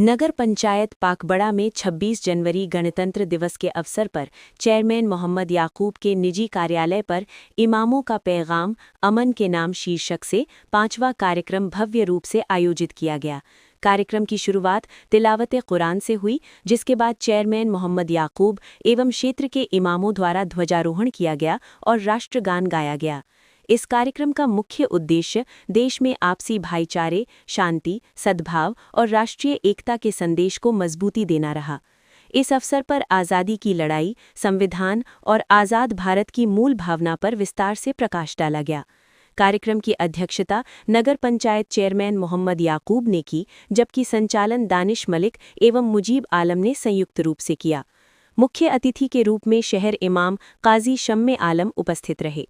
नगर पंचायत पाकबड़ा में 26 जनवरी गणतंत्र दिवस के अवसर पर चेयरमैन मोहम्मद याकूब के निजी कार्यालय पर इमामों का पैगाम अमन के नाम शीर्षक से 5वां कार्यक्रम भव्य रूप से आयोजित किया गया। कार्यक्रम की शुरुआत तिलावत कुरान से हुई, जिसके बाद चेयरमैन मोहम्मद याकूब एवं क्षेत्र के इमामों द्वारा ध्वजारोहण किया गया और राष्ट्रगान गाया गया। इस कार्यक्रम का मुख्य उद्देश्य देश में आपसी भाईचारे, शांति, सद्भाव और राष्ट्रीय एकता के संदेश को मजबूती देना रहा। इस अवसर पर आज़ादी की लड़ाई, संविधान और आज़ाद भारत की मूल भावना पर विस्तार से प्रकाश डाला गया। कार्यक्रम की अध्यक्षता नगर पंचायत चेयरमैन मोहम्मद याकूब ने की, जबकि संचालन दानिश मलिक एवं मुजीब आलम ने संयुक्त रूप से किया। मुख्य अतिथि के रूप में शहर इमाम काजी शम्मे आलम उपस्थित रहे।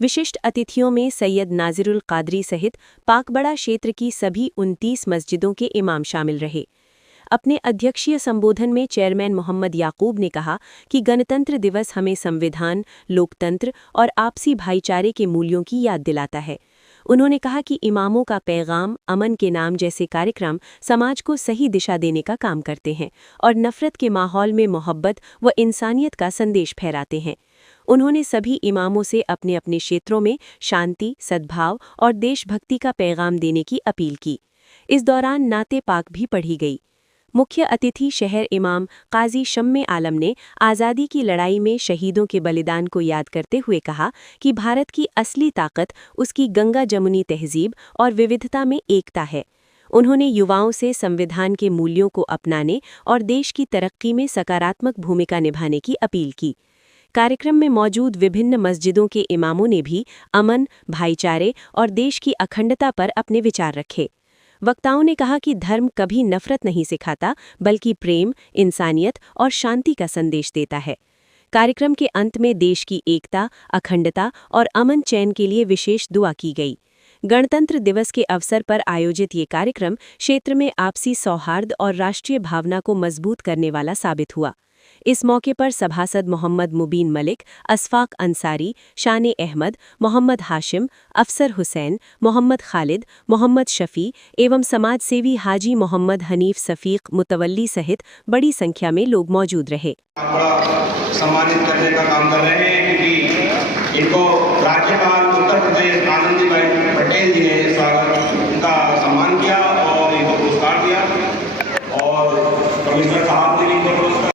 विशिष्ट अतिथियों में सैयद नाजिरुल कादरी सहित पाकबड़ा क्षेत्र की सभी 29 मस्जिदों के इमाम शामिल रहे। अपने अध्यक्षीय संबोधन में चेयरमैन मोहम्मद याकूब ने कहा कि गणतंत्र दिवस हमें संविधान, लोकतंत्र और आपसी भाईचारे के मूल्यों की याद दिलाता है। उन्होंने कहा कि इमामों का पैगाम अमन के नाम जैसे कार्यक्रम समाज को सही दिशा देने का काम करते हैं और नफरत के माहौल में मोहब्बत व इंसानियत का संदेश फहराते हैं। उन्होंने सभी इमामों से अपने अपने क्षेत्रों में शांति, सद्भाव और देशभक्ति का पैगाम देने की अपील की। इस दौरान नाते पाक भी पढ़ी गई। मुख्य अतिथि शहर इमाम काजी शम्मे आलम ने आज़ादी की लड़ाई में शहीदों के बलिदान को याद करते हुए कहा कि भारत की असली ताकत उसकी गंगा जमुनी तहजीब और विविधता में एकता है। उन्होंने युवाओं से संविधान के मूल्यों को अपनाने और देश की तरक्की में सकारात्मक भूमिका निभाने की अपील की। कार्यक्रम में मौजूद विभिन्न मस्जिदों के इमामों ने भी अमन, भाईचारे और देश की अखंडता पर अपने विचार रखे। वक्ताओं ने कहा कि धर्म कभी नफरत नहीं सिखाता, बल्कि प्रेम, इंसानियत और शांति का संदेश देता है। कार्यक्रम के अंत में देश की एकता, अखंडता और अमन चैन के लिए विशेष दुआ की गई। गणतंत्र दिवस के अवसर पर आयोजित ये कार्यक्रम क्षेत्र में आपसी सौहार्द और राष्ट्रीय भावना को मजबूत करने वाला साबित हुआ। इस मौके पर सभासद मोहम्मद मुबीन मलिक, असफाक अंसारी, शाने अहमद, मोहम्मद हाशिम, अफसर हुसैन, मोहम्मद खालिद, मोहम्मद शफी एवं समाजसेवी हाजी मोहम्मद हनीफ सफ़ीक मुतवल्ली सहित बड़ी संख्या में लोग मौजूद रहे। बड़ा सम्मानित करने का काम कर रहे हैं, क्योंकि इनको राज्यपाल उत्तर प्रदेश आनंदीबेन पटेल जी ने उनका सम्मान किया और इनको पुरस्कार दिया और कमिश्नर साहब ने इनको पुरस्कार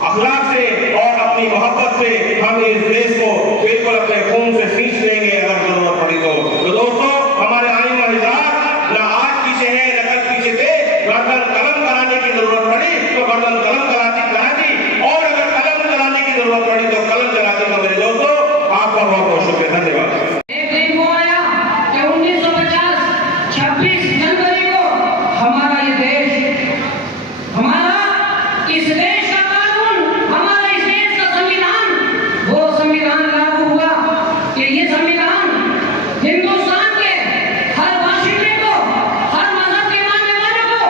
अखलाक से और अपनी मोहब्बत से हम इस देश को बिल्कुल अपने खून से सींच लेंगे अगर जरूरत पड़ी तो दोस्तों हमारे आइमा हिजाब ना आज पीछे है न कल पीछे थे, गर्दन कलम कराने की जरूरत पड़ी तो गर्दन कलम करा दी और अगर कलम चलाने की जरूरत पड़ी तो कलम चला दी। तो मेरे दोस्तों आपका बहुत बहुत शुक्रिया, धन्यवाद। एक दिन वो आया कि 1950 26 जनवरी को हमारा ये देश, हमारा इस देश का कानून, हमारा इस देश का संविधान, वो संविधान लागू हुआ कि ये संविधान हिंदुस्तान के हर बाशिंदे को, हर मजहब के मानने वाले को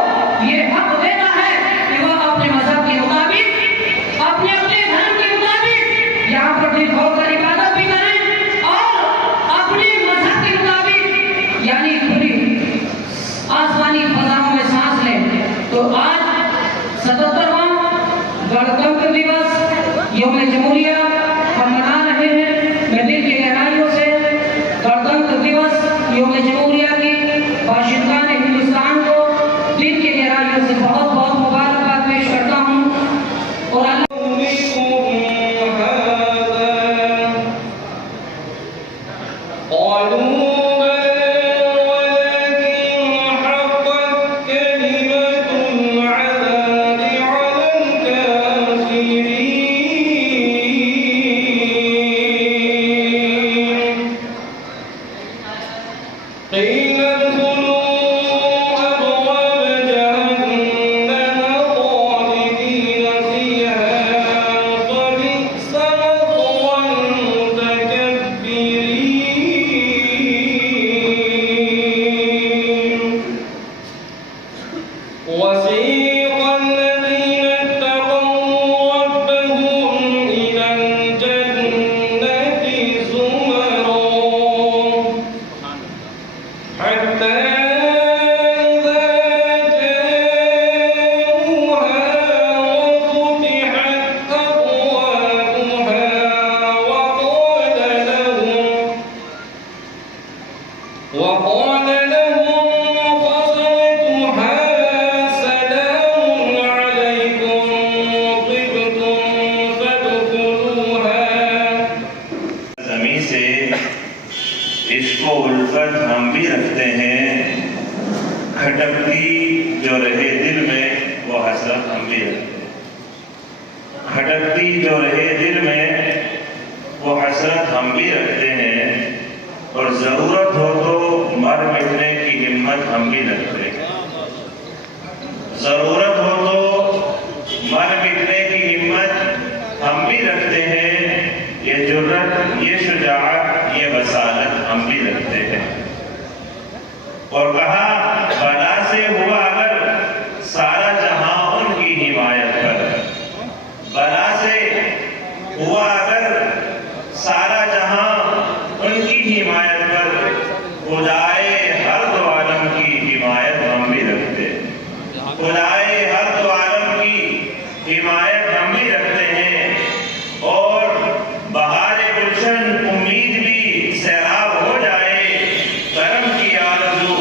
ये हक देता है कि वह अपने मजहब के मुताबिक, अपने अपने धर्म के मुताबिक यहाँ पर दिन होकर इबादत भी करें और अपने मजहब के मुताबिक यानी खुली आसमानी फजाओं में सांस लें। तो आज 77वां गणतंत्र दिवस यौम जमहूरिया हम मना रहे हैं। मैं दिल की गहराइयों से गणतंत्र दिवस यौम जमहूरिया की बाशिंदान हिंदुस्तान को दिल की गहराइयों से बहुत बहुत मुबारकबाद पेश करता हूँ और अल्लाह इसको उल्फत हम भी रखते हैं, खटकती जो रहे दिल में वो हसरत हम भी रखते हैं। खटकती जो रहे दिल में वो हसरत हम भी रखते हैं और जरूरत हो तो मर मिटने की हिम्मत हम भी रखते हैं। जरूरत हो तो मर मिटने की हिम्मत हम भी रखते हैं। ये जुर्रत, ये शुजाअत, ये वसालत हम भी रखते हैं। और कहा बला से हुआ अगर सारा जहां उनकी हिमायत पर, बला से हुआ अगर सारा जहां उनकी हिमायत पर, खुदाए हर दो आलम की हिमायत हम भी रखते हैं। खुदाए हर दो आलम की हिमायत हम भी रखते हैं। और बहारे गुलशन उम्मीद भी सैराब हो जाए, करम की आरज़ू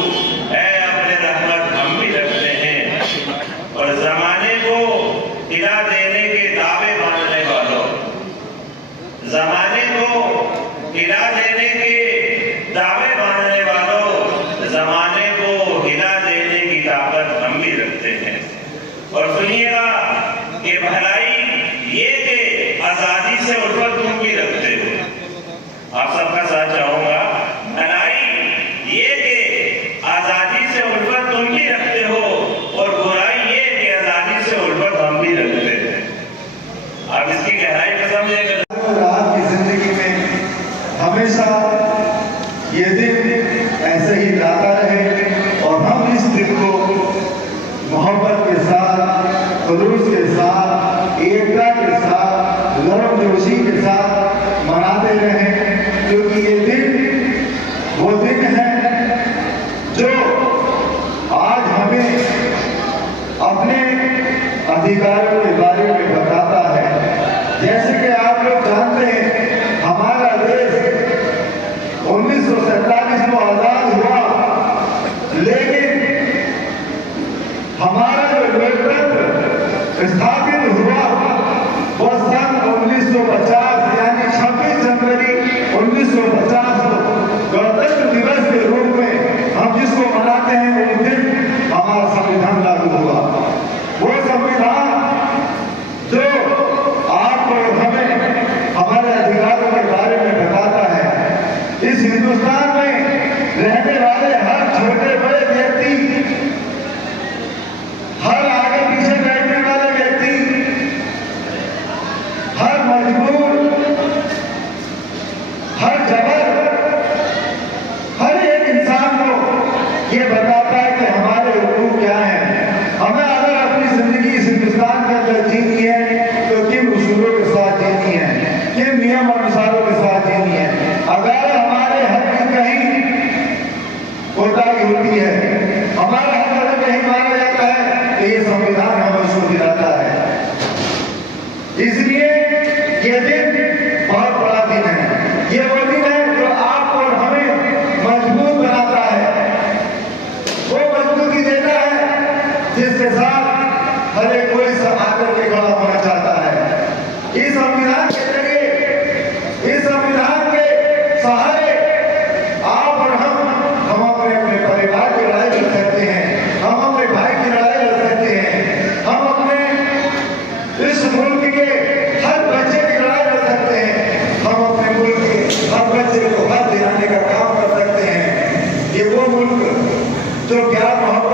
है अपने रहमत हम भी रखते हैं। और जमाने को हिला देने के दावे मानने वालों, जमाने को हिला देने के दावे मानने वालों, जमाने को हिला देने की ताकत हम भी रखते हैं। और सुनिएगा कि भलाई ये कि आजादी से उल्फत तुम भी रखते हो। आप सबका साथ चाहूंगा, भलाई ये कि आजादी से उल्फत तुम भी रखते हो और बुराई ये कि आजादी से उल्फत हम भी रखते हैं। आप इसकी गहराई को समझेंगे। रात की जिंदगी में हमेशा ये दिन ऐसे ही लाता रहे और हम इस दिन को मोहब्बत के साथ, खुलूस के साथ, एकता के साथ, गर्मजोशी के साथ मनाते रहें। क्योंकि ये दिन वो दिन है जो आज हमें अपने अधिकारों के बारे में बताता है। जैसे कि आप लोग जानते हैं, हमारा देश 1947 में आजाद हुआ, लेकिन हमारा जो लोकतंत्र स्थापित हुआ इसलिए ये दिन बहुत बड़ा दिन है। ये वो दिन है जो आपको और हमें मजबूत बनाता है, वो मजबूती देता है जिसके साथ हर एक कोई सब आकर के खड़ा होना चाहता है। इस संविधान के जरिए, इस संविधान के सहारे आप और हम अपने अपने परिवार की लड़ाई लड़ सकते हैं, हम अपने भाई की लड़ाई लड़ सकते हैं, हम अपने इस मुल्क के हर बच्चे की लड़ाई लड़ सकते हैं, हम अपने मुल्क के हर बच्चे को हक दिलाने का काम कर सकते हैं। ये वो मुल्क जो प्यार मोहब्बत